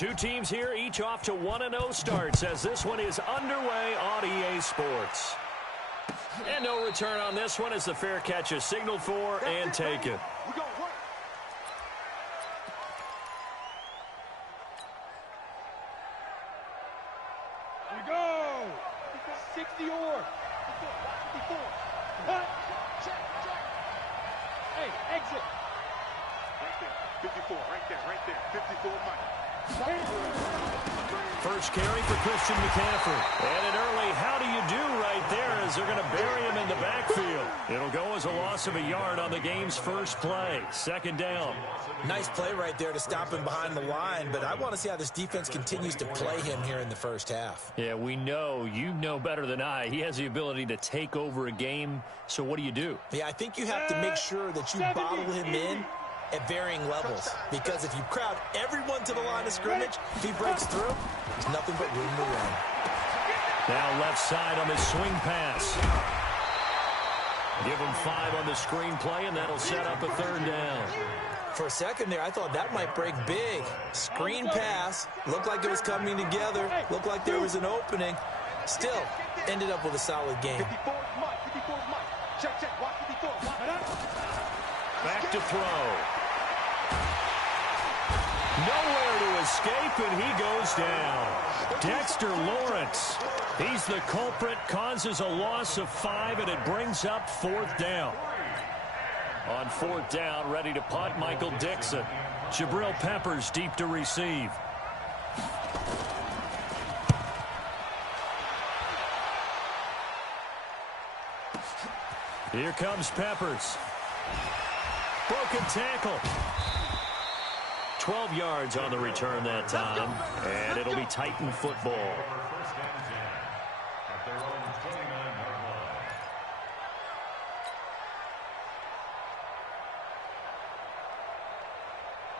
Two teams here, each off to 1-0 starts as this one is underway on EA Sports. And no return on this one as the fair catch is signaled for and taken. Here we go. 60 or 54. Check. Hey, exit. Right there. 54, right there. 54, Mike. First carry for Christian McCaffrey. And an early how do you do right there as they're going to bury him in the backfield. It'll go as a loss of a yard on the game's first play. Second down. Nice play right there to stop him behind the line, but I want to see how this defense continues to play him here in the first half. Yeah, we know. You know better than I. He has the ability to take over a game, so what do? Yeah, I think you have to make sure that you bottle him in at varying levels, because if you crowd everyone to the line of scrimmage, if he breaks through, there's nothing but room to run. Now left side on this swing pass. Give him 5 on the screen play, and that'll set up a third down. For a second there, I thought that might break big. Screen pass, looked like it was coming together, looked like there was an opening. Still, ended up with a solid game. 54 Mike. Check. Watch 54. Back to throw. Nowhere to escape, and he goes down. Dexter Lawrence. He's the culprit, causes a loss of 5, and it brings up 4th down. On 4th down, ready to punt, Michael Dixon. Jabril Peppers deep to receive. Here comes Peppers. Broken tackle. 12 yards on the return that time, and it'll be Titan football.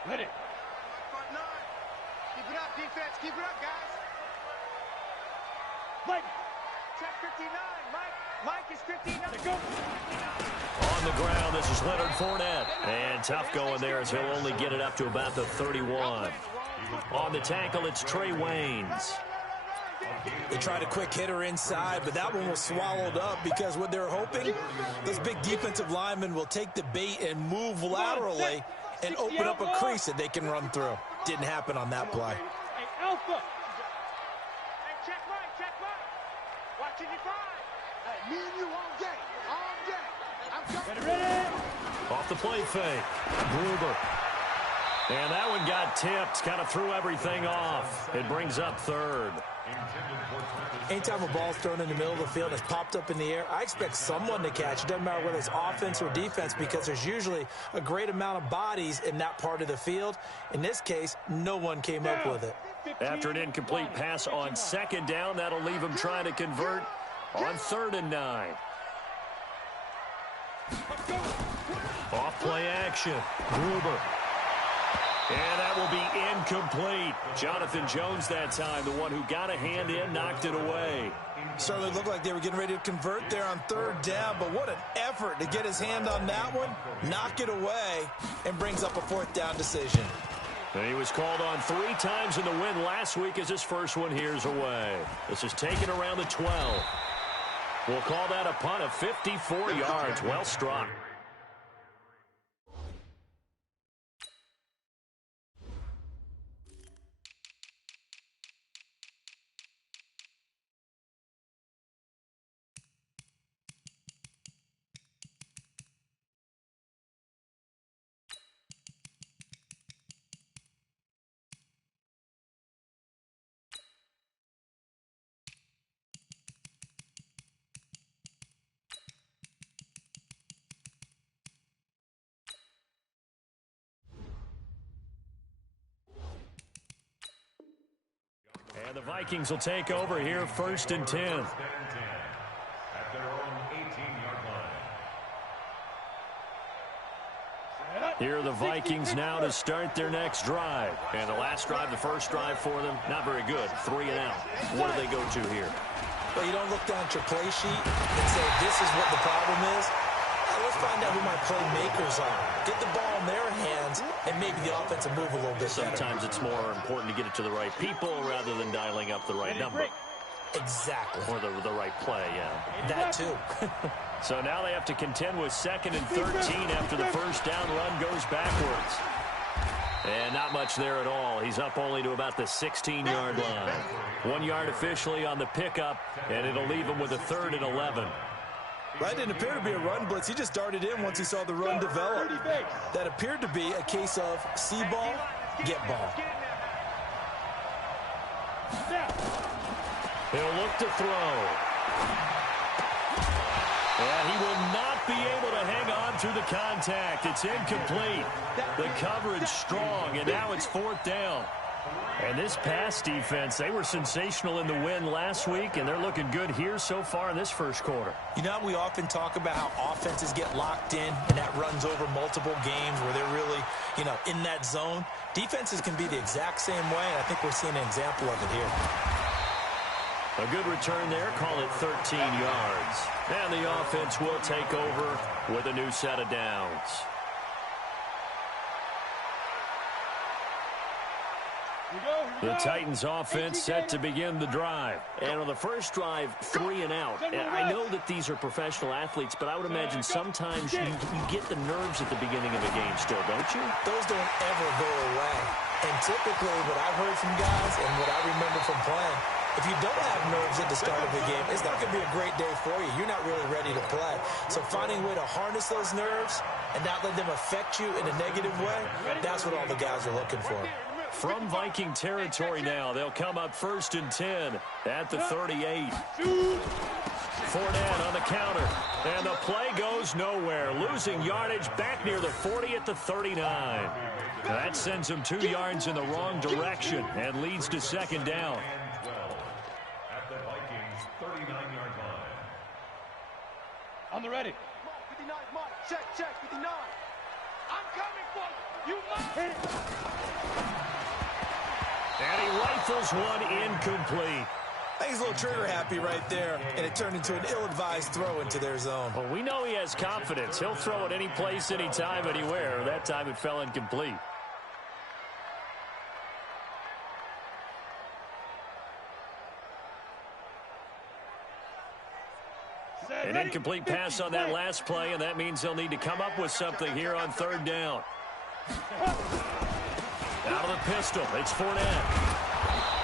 Ready. Front 9. Keep it up, defense. Keep it up, guys. Mike. Check 59. Mike is 59. Let go. On the ground, this is Leonard Fournette. And tough going there as he'll only get it up to about the 31. On the tackle, it's Trey Waynes. They tried a quick hitter inside, but that one was swallowed up because what they're hoping, those big defensive linemen will take the bait and move laterally and open up a crease that they can run through. Didn't happen on that play. Hey, Alpha. Hey, check Mike. Watching you five. Hey, me and you all day. I'm coming. Ready. Off the play fake. Gruber. And that one got tipped. Kind of threw everything off. It brings up 3rd. Anytime a ball's thrown in the middle of the field and it's popped up in the air, I expect someone to catch. It doesn't matter whether it's offense or defense because there's usually a great amount of bodies in that part of the field. In this case, no one came up with it. After an incomplete pass on 2nd down, that'll leave him trying to convert on 3rd and 9. Off play action. Gruber. And that will be incomplete. Jonathan Jones that time, the one who got a hand in, knocked it away. Certainly looked like they were getting ready to convert there on 3rd down, but what an effort to get his hand on that one, knock it away, and brings up a 4th down decision. And he was called on 3 times in the win last week as his first one here's away. This is taken around the 12. We'll call that a punt of 54 yards. Well struck. And the Vikings will take over here, 1st and 10. At their own 18-yard line. Here are the Vikings now to start their next drive. And the last drive, the first drive for them, not very good. 3 and out. What do they go to here? Well, you don't look down at your play sheet and say, this is what the problem is. Let's find out who my playmakers are. Get the ball in their hands, and maybe the offense will move a little bit better. Sometimes it's more important to get it to the right people rather than dialing up the right number. Exactly. Or the right play, yeah. That too. So now they have to contend with 2nd and 13 after the first down run goes backwards. And not much there at all. He's up only to about the 16-yard line. 1 yard officially on the pickup, and it'll leave him with a 3rd and 11. Right, didn't appear to be a run blitz. He just darted in once he saw the run develop. That appeared to be a case of see ball, get ball. He'll look to throw. And he will not be able to hang on through the contact. It's incomplete. The coverage strong, and now it's 4th down. And this pass defense, they were sensational in the win last week, and they're looking good here so far in this first quarter. You know, we often talk about how offenses get locked in, and that runs over multiple games where they're really, in that zone. Defenses can be the exact same way, and I think we're seeing an example of it here. A good return there, call it 13 yards. And the offense will take over with a new set of downs. The Titans offense set to begin the drive. And on the first drive, 3 and out. I know that these are professional athletes, but I would imagine sometimes you get the nerves at the beginning of a game still, don't you? Those don't ever go away. And typically what I've heard from guys and what I remember from playing, if you don't have nerves at the start of the game, it's not going to be a great day for you. You're not really ready to play. So finding a way to harness those nerves and not let them affect you in a negative way, that's what all the guys are looking for. From Viking territory now, they'll come up 1st and 10 at the 38. Fournette on the counter, and the play goes nowhere. Losing yardage back near the 40 at the 39. That sends him 2 yards in the wrong direction and leads to 2nd down. At the Vikings' 39-yard line. On the ready. 59, Mike. Check, 59. I'm coming for you. You must hit it. And he rifles one incomplete. I think he's a little trigger happy right there, and it turned into an ill-advised throw into their zone. Well, we know he has confidence. He'll throw it any place, anytime, anywhere. That time it fell incomplete. An incomplete pass on that last play, and that means they'll need to come up with something here on 3rd down. Out of the pistol, it's Fournette.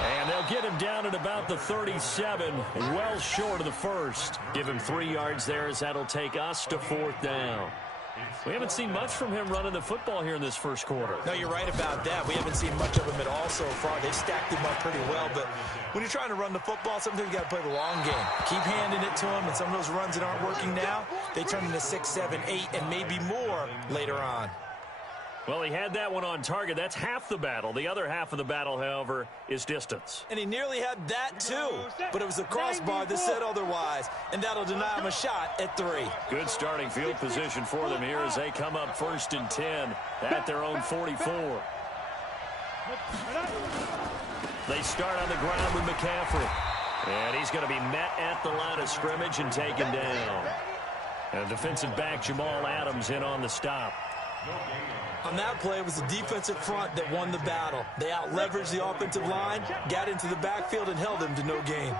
And they'll get him down at about the 37, well short of the first. Give him 3 yards there, as that'll take us to 4th down. We haven't seen much from him running the football here in this first quarter. No, you're right about that. We haven't seen much of him at all so far. They've stacked him up pretty well, but when you're trying to run the football, sometimes you got to play the long game. Keep handing it to him, and some of those runs that aren't working now, they turn into 6, 7, 8, and maybe more later on. Well, he had that one on target. That's half the battle. The other half of the battle, however, is distance. And he nearly had that, too. But it was the crossbar that said otherwise, and that'll deny him a shot at 3. Good starting field position for them here as they come up 1st and 10 at their own 44. They start on the ground with McCaffrey. And he's going to be met at the line of scrimmage and taken down. And defensive back Jamal Adams in on the stop. On that play, it was the defensive front that won the battle. They out-leveraged the offensive line, got into the backfield, and held them to no gain.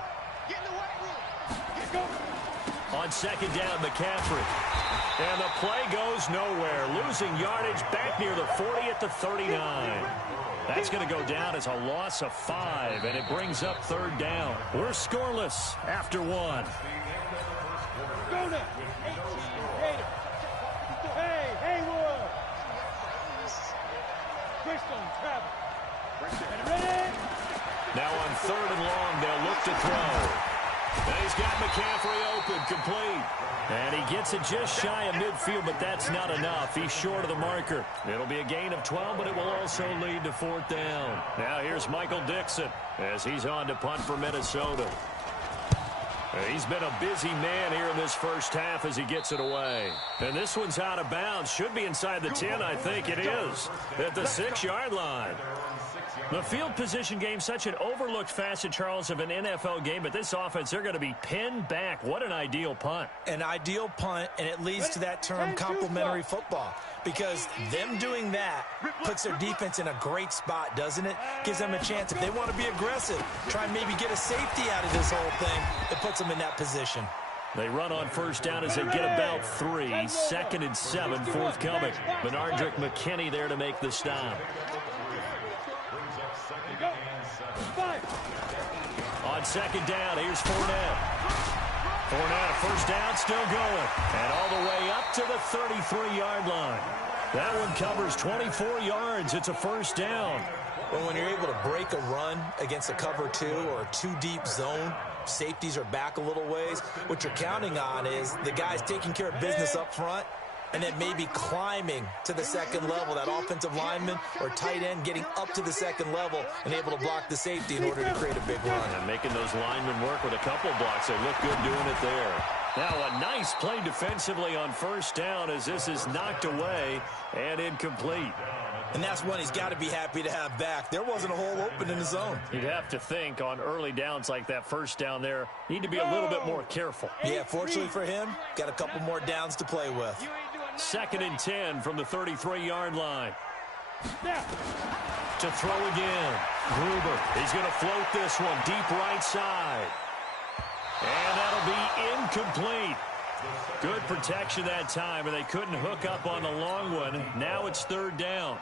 On 2nd down, McCaffrey. And the play goes nowhere. Losing yardage back near the 40 at the 39. That's going to go down as a loss of 5, and it brings up 3rd down. We're scoreless after 1. Go now. 18, Hey, Haywood. Now on 3rd and long, they'll look to throw. And he's got McCaffrey open, complete. And he gets it just shy of midfield, but that's not enough. He's short of the marker. It'll be a gain of 12, but it will also lead to 4th down. Now here's Michael Dixon as he's on to punt for Minnesota. He's been a busy man here in this first half as he gets it away. And this one's out of bounds. Should be inside the 10, I think it is, at the 6-yard line. The field position game, such an overlooked facet, Charles, of an NFL game, but this offense, they're going to be pinned back. What an ideal punt. An ideal punt, and it leads to that term complementary football, because them doing that puts their defense in a great spot, doesn't it? Gives them a chance. If they want to be aggressive, try and maybe get a safety out of this whole thing, it puts them in that position. They run on first down as they get about 3. 2nd and 7 forthcoming. Benardrick McKinney there to make the stop. On 2nd down, here's Fournette. Fournette, a first down, still going. And all the way up to the 33-yard line. That one covers 24 yards. It's a first down. Well, when you're able to break a run against a cover 2 or a 2-deep zone, safeties are back a little ways. What you're counting on is the guys taking care of business up front and then maybe climbing to the second level, that offensive lineman or tight end getting up to the second level and able to block the safety in order to create a big run. And making those linemen work with a couple of blocks. They look good doing it there. Now a nice play defensively on first down as this is knocked away and incomplete. And that's one he's got to be happy to have back. There wasn't a hole open in the zone. You'd have to think on early downs like that first down there, need to be a little bit more careful. Yeah, fortunately for him, got a couple more downs to play with. 2nd and 10 from the 33-yard line. To throw again. Gruber, he's going to float this one deep right side. And that'll be incomplete. Good protection that time, and they couldn't hook up on the long one. Now it's 3rd down.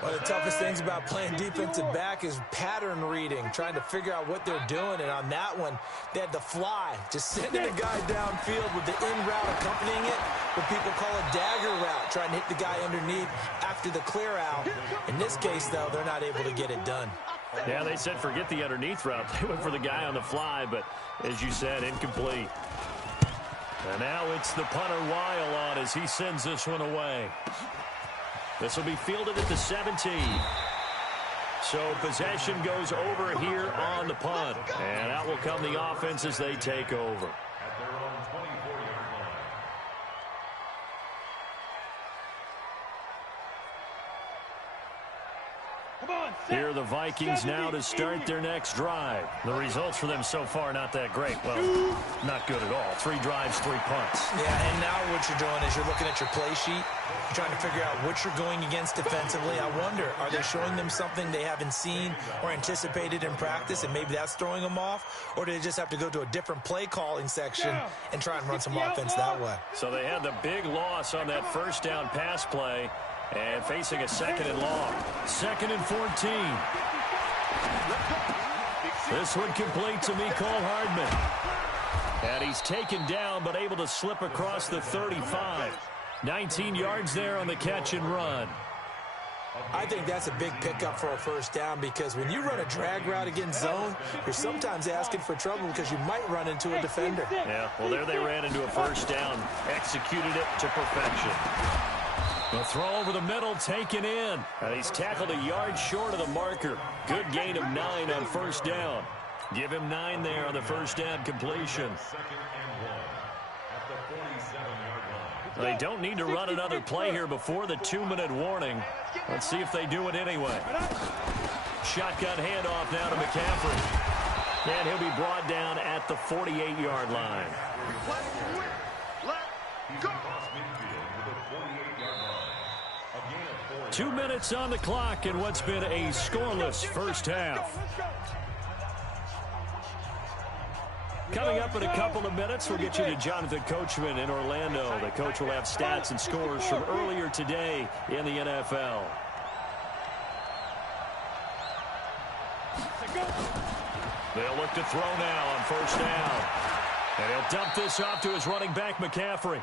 One of the toughest things about playing defensive back is pattern reading, trying to figure out what they're doing. And on that one, they had to fly, just sending a guy downfield with the in route accompanying it, what people call a dagger route, trying to hit the guy underneath after the clear out. In this case, though, they're not able to get it done. Yeah, they said forget the underneath route. They went for the guy on the fly, but as you said, incomplete. And now it's the punter Weil on as he sends this one away. This will be fielded at the 17. So possession goes over here on the punt. And out will come the offense as they take over. At their own 24-yard line. Here are the Vikings now to start their next drive. The results for them so far not that great. Well, not good at all. 3 drives, 3 punts. Yeah, and now what you're doing is you're looking at your play sheet. You're trying to figure out what you're going against defensively. I wonder, are they showing them something they haven't seen or anticipated in practice, and maybe that's throwing them off? Or do they just have to go to a different play calling section and try and run some offense that way? So they had the big loss on that first down pass play. And facing a 2nd and long. 2nd and 14. This one complete to Mecole Hardman. And he's taken down but able to slip across the 35. 19 yards there on the catch and run. I think that's a big pickup for a first down, because when you run a drag route against zone, you're sometimes asking for trouble because you might run into a defender. Yeah, well, there they ran into a first down. Executed it to perfection. The throw over the middle, taken in. He's tackled a yard short of the marker. Good gain of 9 on first down. Give him 9 there on the first down completion. 2nd and 1 at the 47-yard line. They don't need to run another play here before the 2-minute warning. Let's see if they do it anyway. Shotgun handoff now to McCaffrey. And he'll be brought down at the 48-yard line. He's across midfield with a 48-yard line. A gain of 4 2 minutes on the clock in what's been a scoreless first half. Coming up in a couple of minutes, we'll get you to Jonathan Coachman in Orlando. The coach will have stats and scores from earlier today in the NFL. They'll look to throw now on first down. And he'll dump this off to his running back, McCaffrey.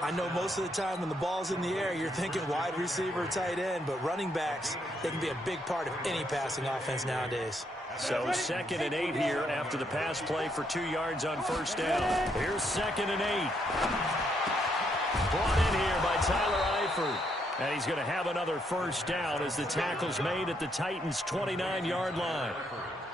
I know most of the time when the ball's in the air, you're thinking wide receiver, tight end, but running backs, they can be a big part of any passing offense nowadays. So 2nd and 8 here after the pass play for 2 yards on first down. Here's 2nd and 8. Brought in here by Tyler Eifert. And he's going to have another first down as the tackle's made at the Titans' 29-yard line.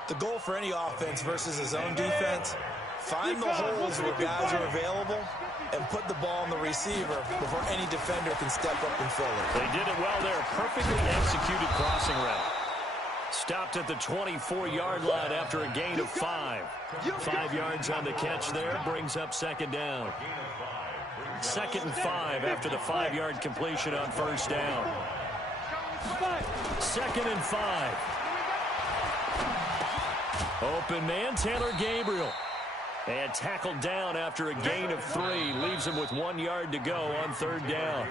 The goal for any offense versus a zone defense, find the holes where guys are available and put the ball on the receiver before any defender can step up and fill it. They did it well there. Perfectly executed crossing route. Stopped at the 24-yard line after a gain of 5. 5 yards on the catch there. Brings up second down. 2nd and 5 after the 5-yard completion on first down. 2nd and 5. Open man, Taylor Gabriel. And tackled down after a gain of 3. Leaves him with 1 yard to go on third down.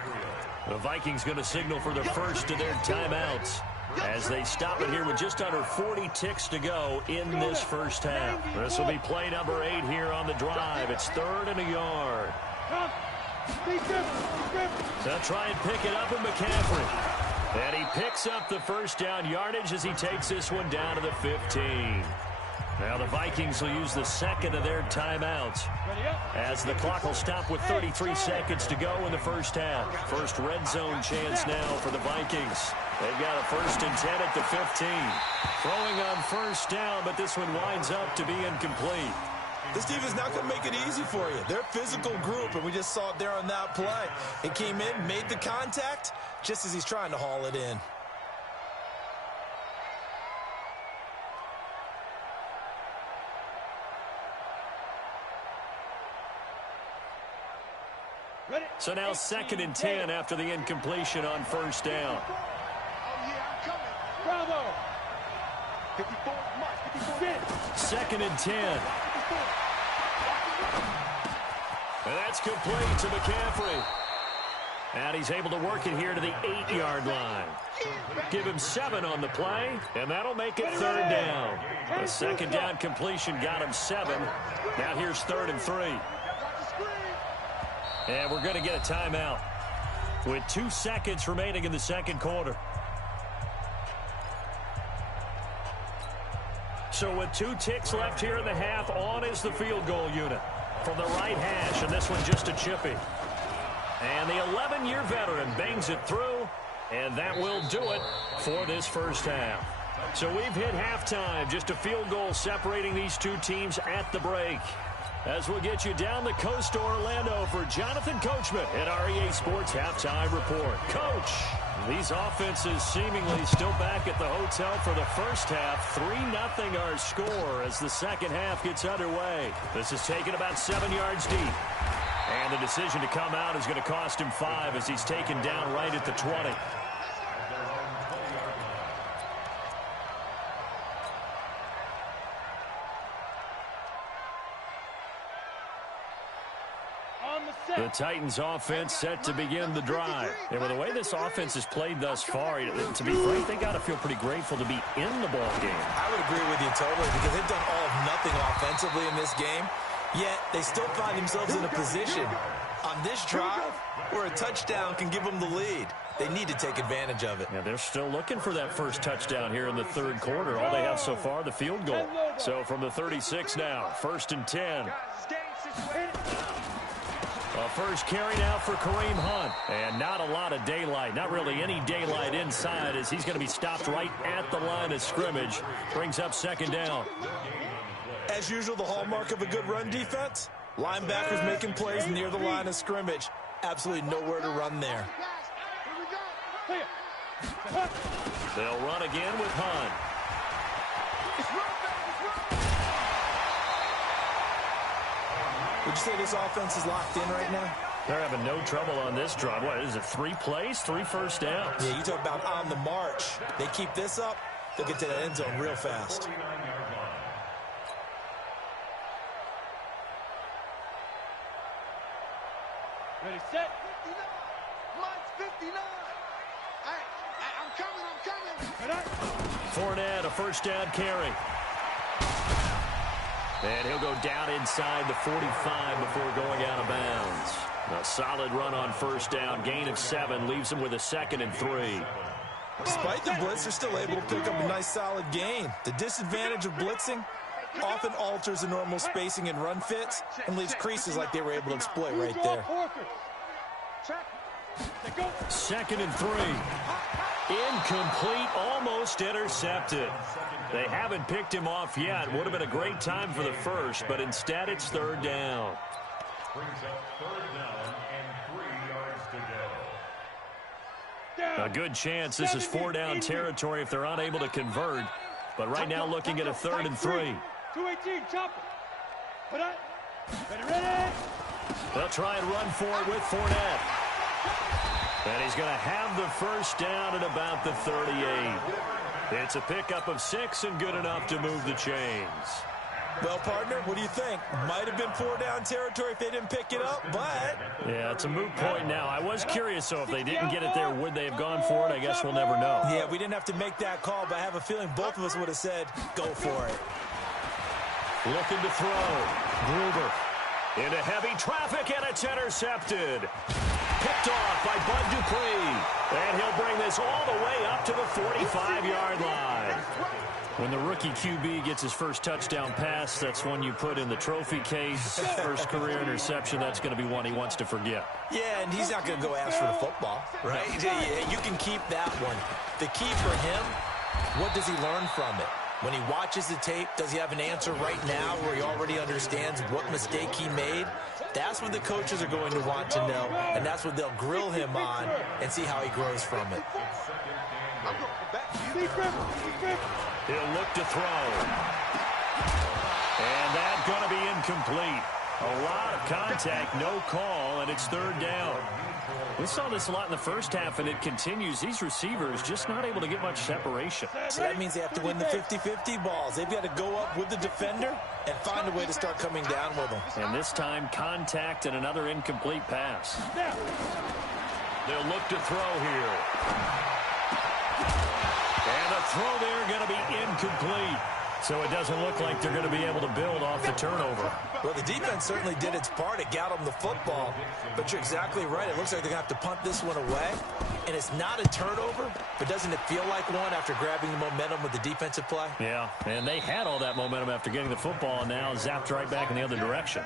The Vikings going to signal for the first of their timeouts as they stop it here with just under 40 ticks to go in this first half. This will be play number 8 here on the drive. It's 3rd and a yard. So try and pick it up with McCaffrey. And he picks up the first down yardage as he takes this one down to the 15. Now the Vikings will use the second of their timeouts as the clock will stop with 33 seconds to go in the first half. First red zone chance now for the Vikings. They've got a 1st and 10 at the 15. Throwing on first down, but this one winds up to be incomplete. This defense not going to make it easy for you. They're a physical group, and we just saw it there on that play. It came in, made the contact, just as he's trying to haul it in. So now 2nd and 10 after the incompletion on first down. Oh, yeah, I'm coming. Bravo. 54, Mark, 54. 2nd and 10. And that's complete to McCaffrey. And he's able to work it here to the 8-yard line. Give him 7 on the play, and that'll make it 3rd down. The 2nd down completion got him 7. Now here's 3rd and 3. And we're going to get a timeout with 2 seconds remaining in the second quarter. So with 2 ticks left here in the half, on is the field goal unit from the right hash, and this one just a chippy. And the 11-year veteran bangs it through, and that will do it for this first half. So we've hit halftime, just a field goal separating these two teams at the break. As we'll get you down the coast to Orlando for Jonathan Coachman at our EA Sports Halftime Report. Coach, these offenses seemingly still back at the hotel for the first half. 3-0 our score as the second half gets underway. This is taken about 7 yards deep. And the decision to come out is going to cost him 5 as he's taken down right at the 20. The Titans offense set to begin the drive. And with the way this offense has played thus far, to be frank, they got to feel pretty grateful to be in the ball game. I would agree with you totally because they've done all of nothing offensively in this game, yet they still find themselves in a position on this drive where a touchdown can give them the lead. They need to take advantage of it. Yeah, they're still looking for that first touchdown here in the third quarter. All they have so far, the field goal. So from the 36 now, 1st and 10. A first carry now for Kareem Hunt. And not a lot of daylight. Not really any daylight inside as he's going to be stopped right at the line of scrimmage. Brings up 2nd down. As usual, the hallmark of a good run defense, linebackers making plays near the line of scrimmage. Absolutely nowhere to run there. They'll run again with Hunt. Would you say this offense is locked in right now? They're having no trouble on this drive. What is it, 3 plays, 3 first downs? Yeah, you talk about on the march. They keep this up, they'll get to the end zone real fast. Ready, set. 59. Mine's 59. I'm coming. Fournette, a first down carry. And he'll go down inside the 45 before going out of bounds. A solid run on first down. Gain of 7 leaves him with a 2nd and 3. Despite the blitz, they're still able to pick up a nice solid gain. The disadvantage of blitzing often alters the normal spacing and run fits and leaves creases like they were able to exploit right there. 2nd and 3. Incomplete, almost intercepted. They haven't picked him off yet. Would have been a great time for the first, but instead it's third down. Brings up third down and 3 yards to go. A good chance this is 4-down territory if they're unable to convert. But right now looking at a 3rd and 3. 218, chopper. Put up. Ready. They'll try and run for it with Fournette. And he's going to have the first down at about the 38. It's a pickup of 6 and good enough to move the chains. Well, partner, what do you think? Might have been 4-down territory if they didn't pick it up, but... Yeah, it's a moot point now. I was curious, so if they didn't get it there, would they have gone for it? I guess we'll never know. Yeah, we didn't have to make that call, but I have a feeling both of us would have said, go for it. Looking to throw. Gruber into heavy traffic, and it's intercepted. Picked off by Bud Dupree. And he'll bring this all the way up to the 45-yard line. When the rookie QB gets his first touchdown pass, that's one you put in the trophy case. First career interception, that's going to be one he wants to forget. Yeah, and he's not going to go ask for the football, right? Yeah, you can keep that one. The key for him, what does he learn from it? When he watches the tape, does he have an answer right now where he already understands what mistake he made? That's what the coaches are going to want to know, and that's what they'll grill him on and see how he grows from it. He'll look to throw. And that's going to be incomplete. A lot of contact, no call, and it's third down. We saw this a lot in the first half, and it continues. These receivers just not able to get much separation. So that means they have to win the 50-50 balls. They've got to go up with the defender and find a way to start coming down with them. And this time, contact and another incomplete pass. They'll look to throw here. And the throw there going to be incomplete. So it doesn't look like they're going to be able to build off the turnover. Well, the defense certainly did its part. It got them the football. But you're exactly right. It looks like they're going to have to punt this one away. And it's not a turnover, but doesn't it feel like one after grabbing the momentum with the defensive play? Yeah, and they had all that momentum after getting the football, and now zapped right back in the other direction.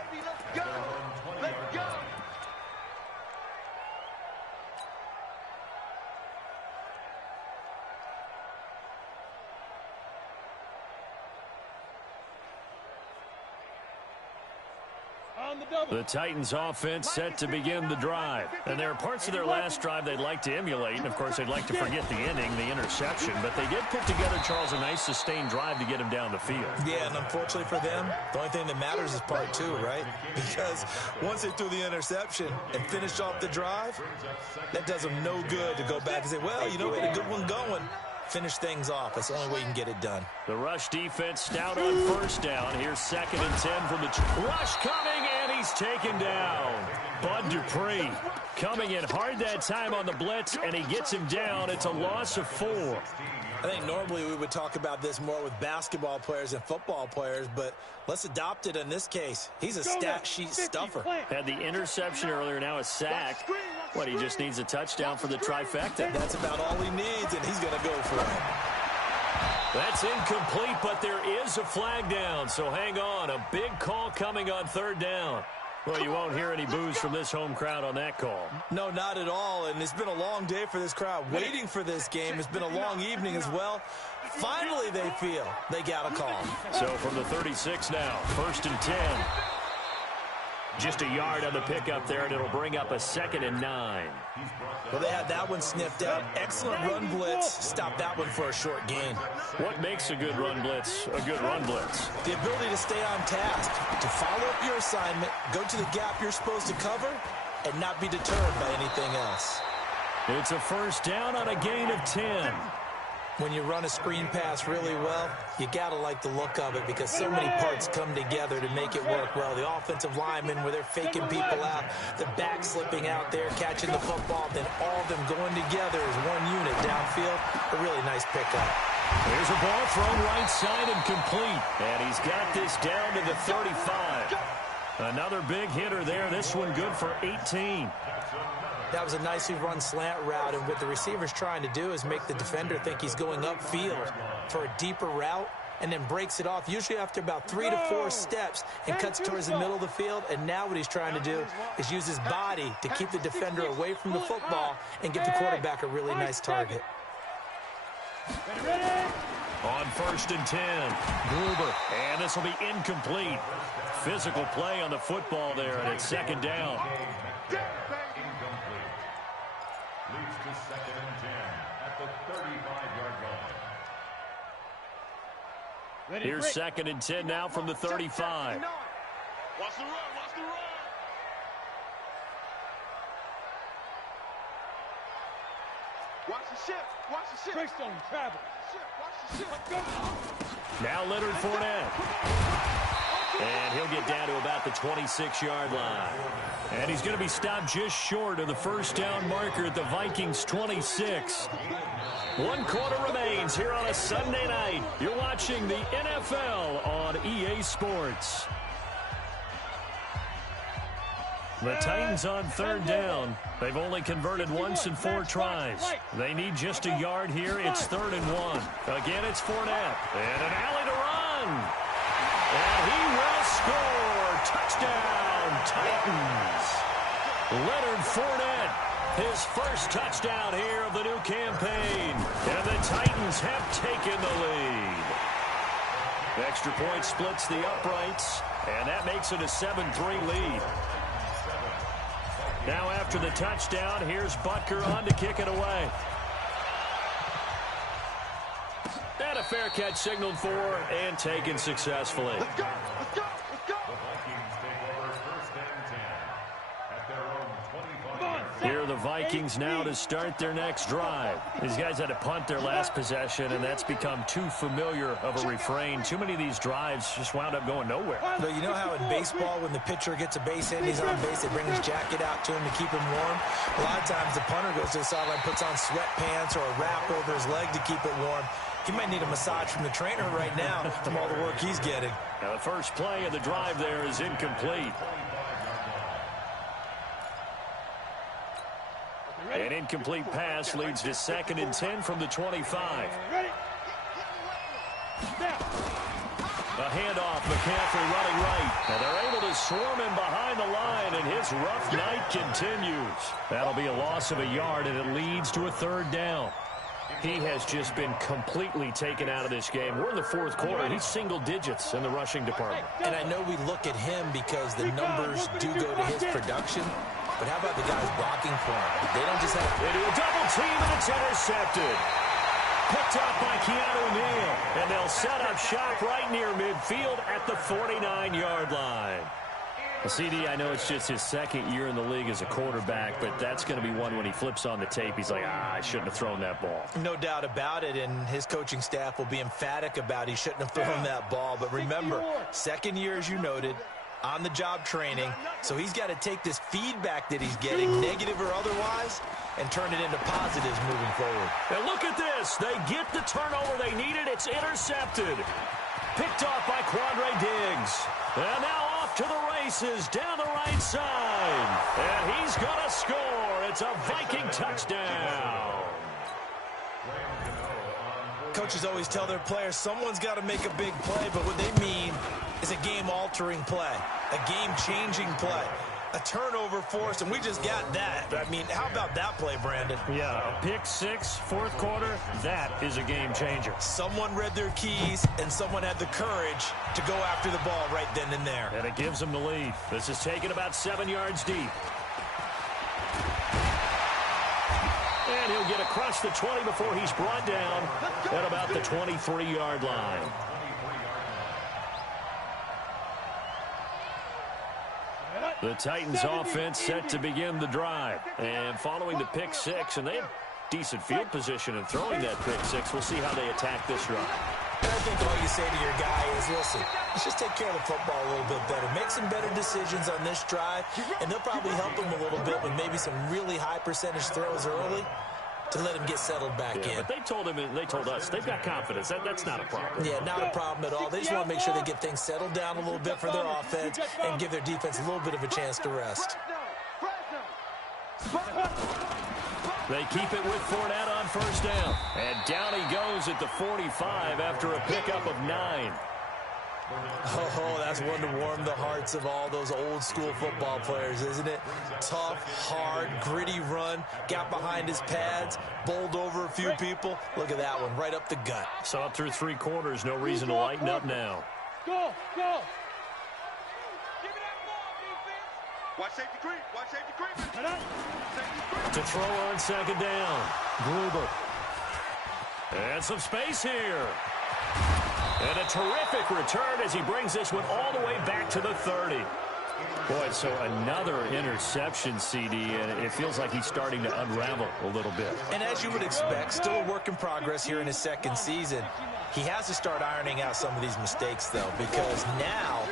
The Titans offense set to begin the drive. And there are parts of their last drive they'd like to emulate. And, of course, they'd like to forget the inning, the interception. But they did put together, Charles, a nice sustained drive to get him down the field. Yeah, and unfortunately for them, the only thing that matters is part two, right? Because once they threw the interception and finished off the drive, that does them no good to go back and say, well, you know, we had a good one going. Finish things off. That's the only way you can get it done. The rush defense stout on first down. Here's 2nd and 10 from the rush coming, and he's taken down. Bud Dupree coming in hard that time on the blitz, and he gets him down. It's a loss of 4. I think normally we would talk about this more with basketball players and football players, but let's adopt it in this case. He's a stat sheet stuffer. Had the interception earlier, now a sack. What, he just needs a touchdown for the trifecta. That's about all he needs, and he's going to go for it. That's incomplete, but there is a flag down, so hang on. A big call coming on third down. Well, you won't hear any boos from this home crowd on that call. No, not at all, and it's been a long day for this crowd waiting for this game. It's been a long evening as well. Finally, they feel they got a call. So from the 36 now, 1st and 10. Just a yard on the pickup there, and it'll bring up a 2nd and 9. Well, they had that one sniffed out. Excellent run blitz. Stop that one for a short gain. What makes a good run blitz a good run blitz? The ability to stay on task, to follow up your assignment, go to the gap you're supposed to cover, and not be deterred by anything else. It's a first down on a gain of 10. When you run a screen pass really well, you got to like the look of it because so many parts come together to make it work well. The offensive linemen, where they're faking people out, the back slipping out there, catching the football, then all of them going together as one unit downfield. A really nice pickup. There's a ball thrown right side and complete. And he's got this down to the 35. Another big hitter there. This one good for 18. That was a nicely run slant route, and what the receiver's trying to do is make the defender think he's going upfield for a deeper route and then breaks it off, usually after about 3 to 4 steps, and cuts towards the middle of the field. And now what he's trying to do is use his body to keep the defender away from the football and give the quarterback a really nice target. Ready? On 1st and 10, Gruber, and this will be incomplete. Physical play on the football there, and it's 2nd down. Incomplete. Leads to 2nd and 10 at the 35-yard line. Ready, Here's break. 2nd and 10 now from the 35. Watch the run, watch the run. Watch the shift, watch the shift. Breakstone, travel. Watch the shift. Let's go. Now Leonard Fournette. And he'll get down to about the 26-yard line. And he's going to be stopped just short of the 1st down marker at the Vikings' 26. 1 quarter remains here on a Sunday night. You're watching the NFL on EA Sports. The Titans on 3rd down. They've only converted once in 4 tries. They need just a yard here. It's 3rd and 1. Again, it's Fournette. And an alley to run. And he will score. Touchdown, Titans. Leonard Fournette, his first touchdown here of the new campaign. And the Titans have taken the lead. Extra point splits the uprights, and that makes it a 7-3 lead. Now after the touchdown, here's Butker on to kick it away. And a fair catch signaled for and taken successfully. Let's go, let's go, let's go. The Vikings take over 1st and 10 at their own 25-yard Here are the Vikings now to start their next drive. These guys had to punt their last possession, and that's become too familiar of a refrain. Too many of these drives just wound up going nowhere. But you know how in baseball, when the pitcher gets a base hit and he's on base, they bring his jacket out to him to keep him warm? A lot of times the punter goes to the sideline, puts on sweatpants or a wrap over his leg to keep it warm. He might need a massage from the trainer right now from all the work he's getting. Now the first play of the drive there is incomplete. An incomplete pass leads to 2nd and 10 from the 25. Ready? Now. A handoff, McCaffrey running right. And they're able to swarm him behind the line, and his rough night continues. That'll be a loss of a yard, and it leads to a 3rd down. He has just been completely taken out of this game. We're in the 4th quarter. He's single digits in the rushing department. And I know we look at him because the numbers do go to his production. But how about the guys blocking for him? They don't just have... They do a double team, and it's intercepted. Picked up by Keanu Neal. And they'll set up shop right near midfield at the 49-yard line. Well, CD, I know it's just his 2nd year in the league as a quarterback, but that's going to be one when he flips on the tape. He's like, I shouldn't have thrown that ball. No doubt about it, and his coaching staff will be emphatic about he shouldn't have thrown that ball. But remember, 2nd year, as you noted, on-the-job training, so he's got to take this feedback that he's getting, negative or otherwise, and turn it into positives moving forward. And look at this. They get the turnover they needed. It's intercepted. Picked off by Quandre Diggs. And now off to the races down the right side. And he's going to score. It's a Viking touchdown. Coaches always tell their players someone's got to make a big play, but what they mean is a game-altering play, a game-changing play, a turnover force, and we just got that. I mean, how about that play, Brandon? Yeah, a pick 6, 4th quarter, that is a game changer. Someone read their keys, and someone had the courage to go after the ball right then and there. And it gives them the lead. This is taken about 7 yards deep. And he'll get across the 20 before he's brought down at about the 23-yard line. The Titans offense set to begin the drive. And following the pick 6, and they have decent field position in throwing that pick 6. We'll see how they attack this drive. I think all you say to your guy is, listen, let's just take care of the football a little bit better. Make some better decisions on this drive, and they'll probably help him a little bit with maybe some really high percentage throws early to let him get settled back in. But they told him, and they told us, they've got confidence. That's not a problem. Yeah, not a problem at all. They just want to make sure they get things settled down a little bit for their offense and give their defense a little bit of a chance to rest. They keep it with Fournette on 1st down. And down he goes at the 45 after a pickup of 9. Oh, that's one to warm the hearts of all those old school football players, isn't it? Tough, hard, gritty run, got behind his pads, bowled over a few people. Look at that one, right up the gut. So up through 3 quarters, no reason to lighten up now. Go, go. Give me that ball, defense. Watch safety creep. Watch safety creep. Cut out. Safety creep. To throw on 2nd down. Gruber. And some space here. And a terrific return as he brings this one all the way back to the 30. Boy, so another interception, CD, and it feels like he's starting to unravel a little bit. And as you would expect, still a work in progress here in his 2nd season. He has to start ironing out some of these mistakes, though, because now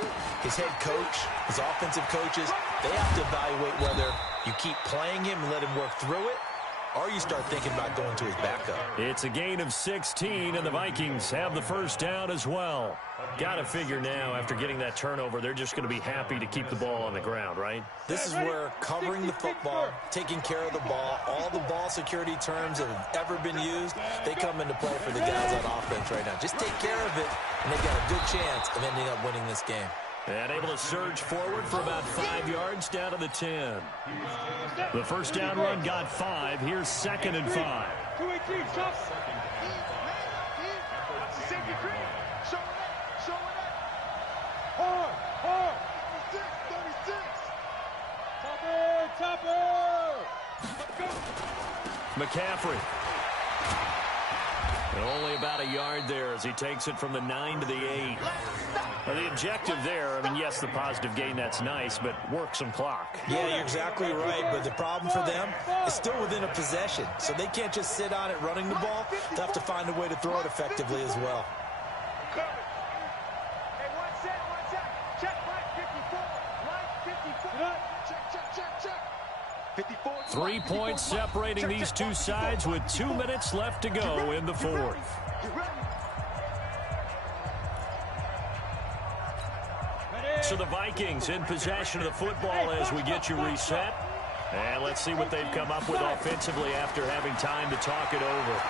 his head coach, his offensive coaches, they have to evaluate whether you keep playing him and let him work through it, or you start thinking about going to his backup. It's a gain of 16, and the Vikings have the 1st down as well. Got to figure now, after getting that turnover, they're just going to be happy to keep the ball on the ground, right? This is where covering the football, taking care of the ball, all the ball security terms that have ever been used, they come into play for the guys on offense right now. Just take care of it, and they've got a good chance of ending up winning this game. And able to surge forward for about 5 yards down to the 10. The 1st down run got 5. Here's 2nd and 5. 218, chop. Watch the safety creep. Show it. Show it. Hard, hard. 36. Topper. Let's go. McCaffrey. And only about a yard there as he takes it from the 9 to the 8. Now, the objective there, I mean, yes, the positive gain, that's nice, but work some clock. Yeah, you're exactly right, but the problem for them is still within a possession, so they can't just sit on it running the ball. They'll have to find a way to throw it effectively as well. Hey, one set. Check right 54. Right 54. Check. 54. 3 points separating these two sides with 2 minutes left to go in the 4th. So the Vikings in possession of the football as we get you reset. And let's see what they've come up with offensively after having time to talk it over.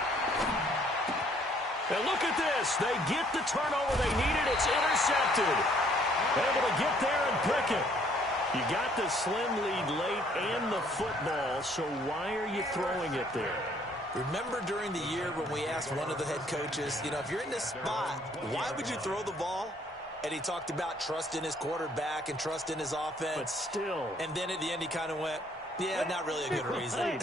And look at this. They get the turnover they needed. It's intercepted. Able to get there and pick it. You got the slim lead late and the football, so why are you throwing it there? Remember during the year when we asked one of the head coaches, if you're in this spot, why would you throw the ball? And he talked about trust in his quarterback and trust in his offense. But still. And then at the end he kind of went, yeah, not really a good reason.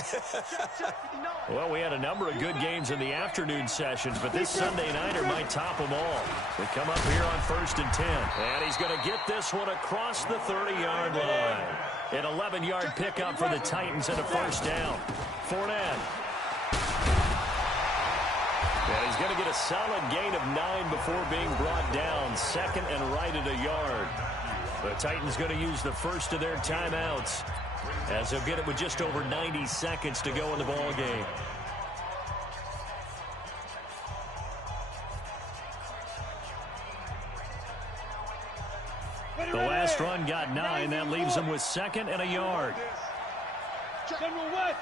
Well, we had a number of good games in the afternoon sessions, but this Sunday nighter might top them all. We come up here on 1st and 10. And he's going to get this one across the 30-yard line. An 11-yard pickup for the Titans and a 1st down. Fournette. And he's going to get a solid gain of 9 before being brought down. 2nd and right at a yard. The Titans going to use the first of their timeouts, as they'll get it with just over 90 seconds to go in the ball game. The last run got 9. That leaves them with 2nd and a yard. General West.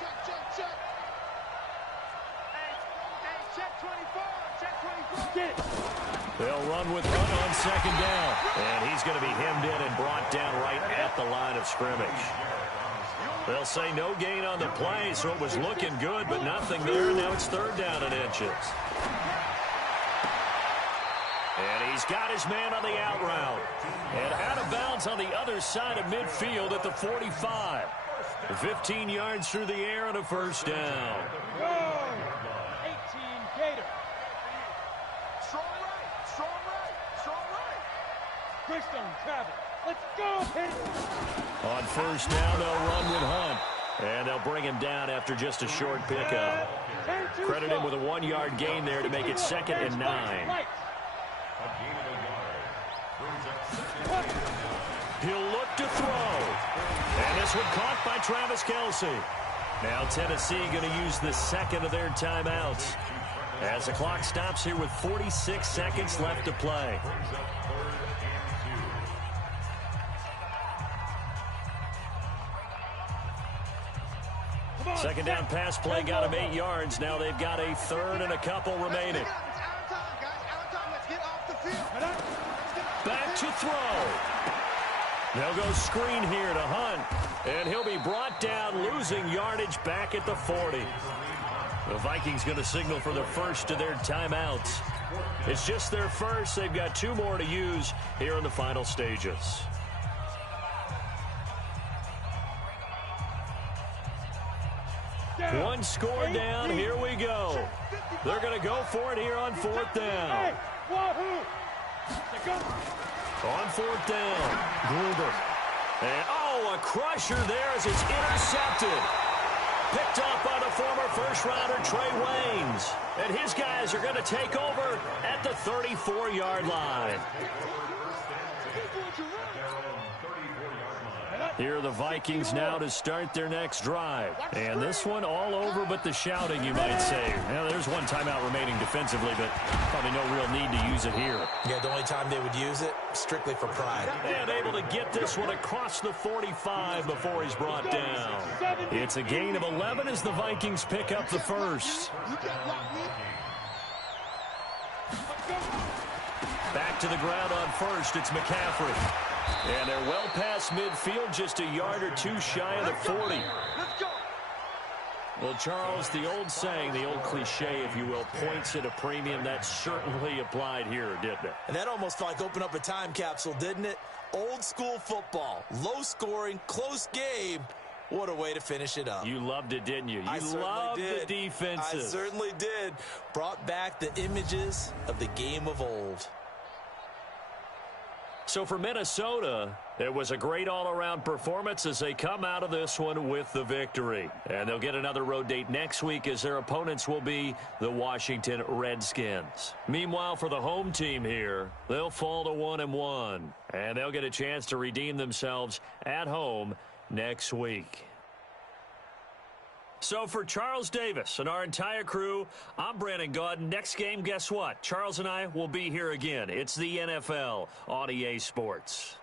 Check. Hey, check 24. Check 24. Get it. They'll run with run on 2nd down. And he's going to be hemmed in and brought down right at the line of scrimmage. They'll say no gain on the play, so it was looking good, but nothing there. Now it's 3rd down and inches. And he's got his man on the out route. And out of bounds on the other side of midfield at the 45. 15 yards through the air and a 1st down. 18 Gator. Strong right. Greystone travel. Let's go. Hit it. On 1st down, they'll run with Hunt. And they'll bring him down after just a short pickup. Credit him with a 1-yard gain there to make it 2nd and 9. He'll look to throw. And this one caught by Travis Kelce. Now Tennessee going to use the 2nd of their timeouts, as the clock stops here with 46 seconds left to play. Second down pass play got him 8 yards. Now they've got a 3rd and a couple remaining. It's out of time, guys. Out of time. Let's get off the field. to throw. They'll go screen here to Hunt. And he'll be brought down, losing yardage back at the 40. The Vikings going to signal for the first of their timeouts. It's just their first. They've got 2 more to use here in the final stages. One score down. Here we go. They're going to go for it here on 4th down. On 4th down, Gruber. And, a crusher there as it's intercepted. Picked off by the former first-rounder Trey Waynes. And his guys are going to take over at the 34-yard line. Here are the Vikings now to start their next drive. And this one all over but the shouting, you might say. Now, there's one timeout remaining defensively, but probably no real need to use it here. Yeah, the only time they would use it, strictly for pride. And able to get this one across the 45 before he's brought down. It's a gain of 11 as the Vikings pick up the first. Back to the ground on first, it's McCaffrey. And they're well past midfield, just a yard or 2 shy of the 40. Well, Charles, the old saying, the old cliche, if you will, points at a premium. That certainly applied here, didn't it? And that almost felt like opened up a time capsule, didn't it? Old school football, low scoring, close game. What a way to finish it up. You loved it, didn't you? You loved the defenses. I certainly did. Brought back the images of the game of old. So for Minnesota, it was a great all-around performance as they come out of this one with the victory. And they'll get another road date next week as their opponents will be the Washington Redskins. Meanwhile, for the home team here, they'll fall to 1-1. And they'll get a chance to redeem themselves at home next week. So for Charles Davis and our entire crew, I'm Brandon Gaudin. Next game, guess what? Charles and I will be here again. It's the NFL on EA Sports.